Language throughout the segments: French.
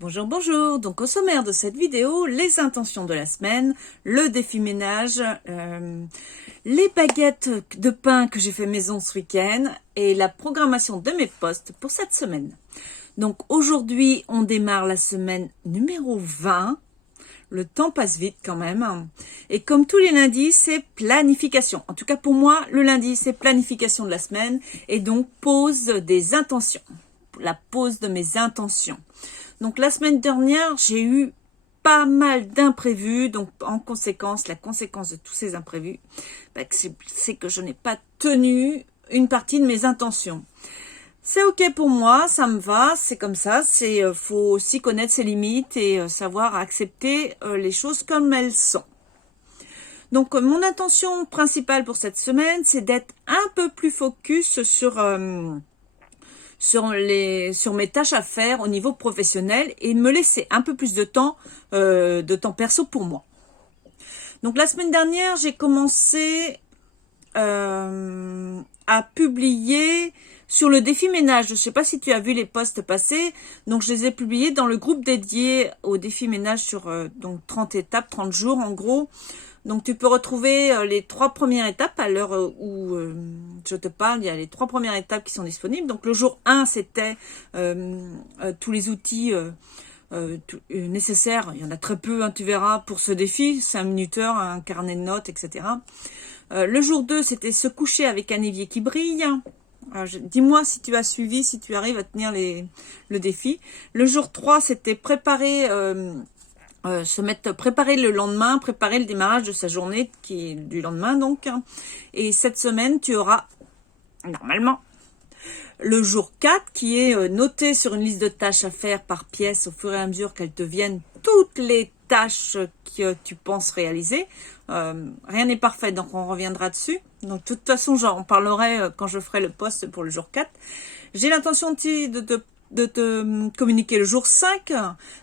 Bonjour, bonjour. Donc au sommaire de cette vidéo, les intentions de la semaine, le défi ménage, les baguettes de pain que j'ai fait maison ce week-end et la programmation de mes posts pour cette semaine. Donc aujourd'hui, on démarre la semaine numéro 20. Le temps passe vite quand même. Et comme tous les lundis, c'est planification. En tout cas pour moi, le lundi, c'est planification de la semaine et donc pose des intentions. La pose de mes intentions. Donc la semaine dernière, j'ai eu pas mal d'imprévus. Donc en conséquence, la conséquence de tous ces imprévus, c'est que je n'ai pas tenu une partie de mes intentions. C'est ok pour moi, ça me va, c'est comme ça. Faut aussi connaître ses limites et savoir accepter les choses comme elles sont. Donc mon intention principale pour cette semaine, c'est d'être un peu plus focus sur mes tâches à faire au niveau professionnel et me laisser un peu plus de temps perso pour moi. Donc la semaine dernière, j'ai commencé à publier sur le défi ménage. Je ne sais pas si tu as vu les posts passer. Donc je les ai publiés dans le groupe dédié au défi ménage sur donc 30 étapes, 30 jours en gros. Donc tu peux retrouver les 3 premières étapes à l'heure où je te parle. Il y a les 3 premières étapes qui sont disponibles. Donc le jour 1, c'était tous les outils nécessaires. Il y en a très peu, hein, tu verras, pour ce défi. 5 minuteurs, un carnet de notes, etc. Le jour 2, c'était se coucher avec un évier qui brille. Dis-moi si tu as suivi, si tu arrives à tenir le défi. Le jour 3, c'était préparer le lendemain, préparer le démarrage de sa journée qui est du lendemain donc. Et cette semaine, tu auras normalement le jour 4 qui est noté sur une liste de tâches à faire par pièce au fur et à mesure qu'elles te viennent toutes les tâches que tu penses réaliser. Rien n'est parfait, donc on reviendra dessus. Donc de toute façon, j'en parlerai quand je ferai le post pour le jour 4. J'ai l'intention de te communiquer le jour 5,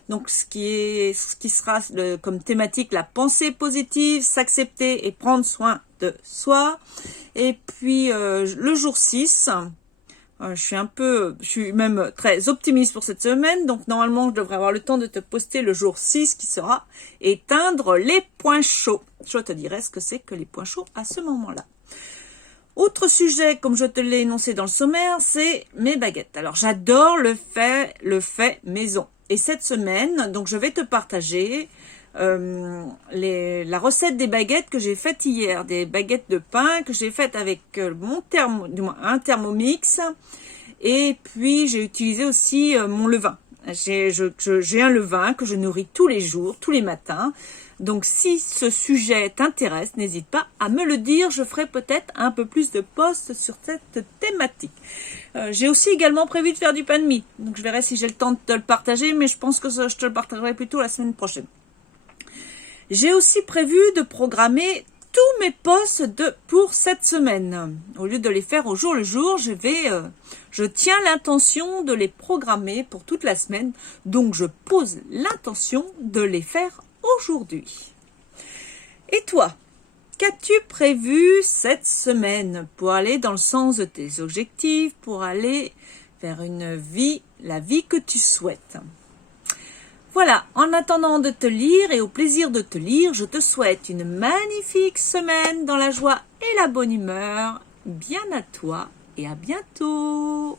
donc ce qui sera comme thématique la pensée positive, s'accepter et prendre soin de soi. Et puis le jour 6, je suis même très optimiste pour cette semaine, donc normalement je devrais avoir le temps de te poster le jour 6 qui sera éteindre les points chauds. Je te dirai ce que c'est que les points chauds à ce moment-là. Autre sujet, comme je te l'ai énoncé dans le sommaire, c'est mes baguettes. Alors, j'adore le fait maison. Et cette semaine, donc je vais te partager la recette des baguettes que j'ai faites hier. Des baguettes de pain que j'ai faites avec un Thermomix. Et puis, j'ai utilisé aussi mon levain. J'ai un levain que je nourris tous les jours, tous les matins. Donc, si ce sujet t'intéresse, n'hésite pas à me le dire. Je ferai peut-être un peu plus de posts sur cette thématique. J'ai aussi également prévu de faire du pain de mie. Donc, je verrai si j'ai le temps de te le partager, mais je pense que je te le partagerai plutôt la semaine prochaine. J'ai aussi prévu de programmer tous mes posts pour cette semaine. Au lieu de les faire au jour le jour, je tiens l'intention de les programmer pour toute la semaine. Donc, je pose l'intention de les faire aujourd'hui. Et toi, qu'as-tu prévu cette semaine pour aller dans le sens de tes objectifs, pour aller vers la vie que tu souhaites? Voilà, en attendant de te lire et au plaisir de te lire, je te souhaite une magnifique semaine dans la joie et la bonne humeur. Bien à toi et à bientôt.